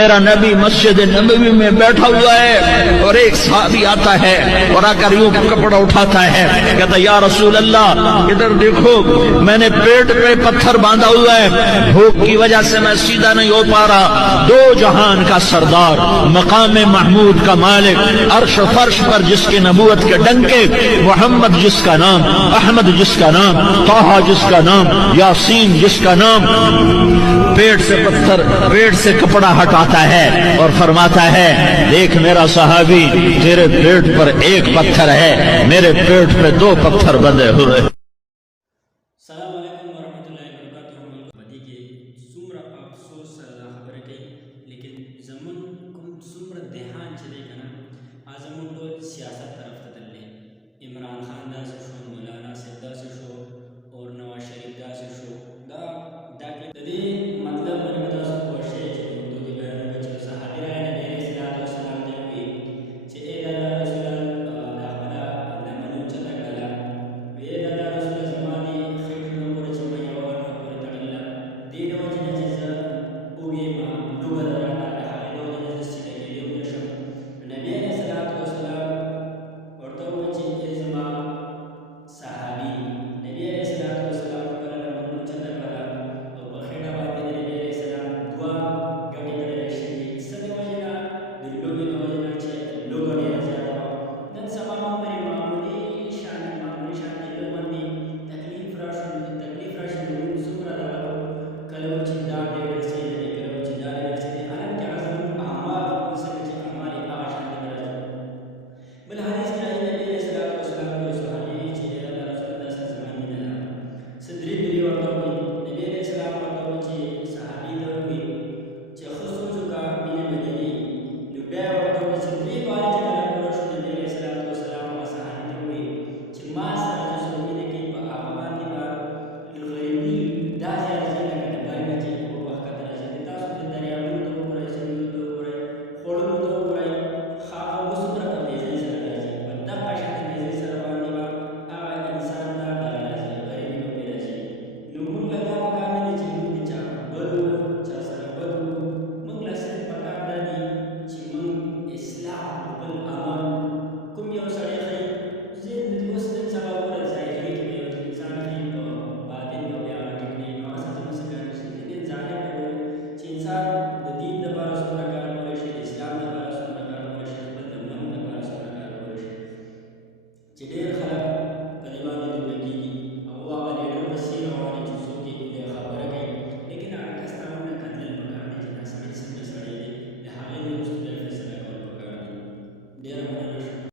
میرا نبی مسجد نبوی میں بیٹھا ہوا ہے اور ایک صحابی آتا ہے اور آ کر یوں کپڑا اٹھاتا ہے، کہتا یا رسول اللہ ادھر دیکھو، میں نے پیٹ پہ پتھر باندھا ہوا ہے، بھوک کی وجہ سے میں سیدھا نہیں ہو پا رہا۔ دو جہان کا سردار، مقام محمود کا مالک، عرش و فرش پر جس کی نبوت کے ڈنکے، محمد جس کا نام، احمد جس کا نام، طٰہٰ جس کا نام، یاسین جس کا نام، پیٹ سے پتھر، پیٹ سے کپڑا ہٹاتا ہے اور فرماتا ہے دیکھ میرا صحابی، تیرے پیٹ پر ایک پتھر ہے، میرے پیٹ پہ دو پتھر بندھے ہوئے۔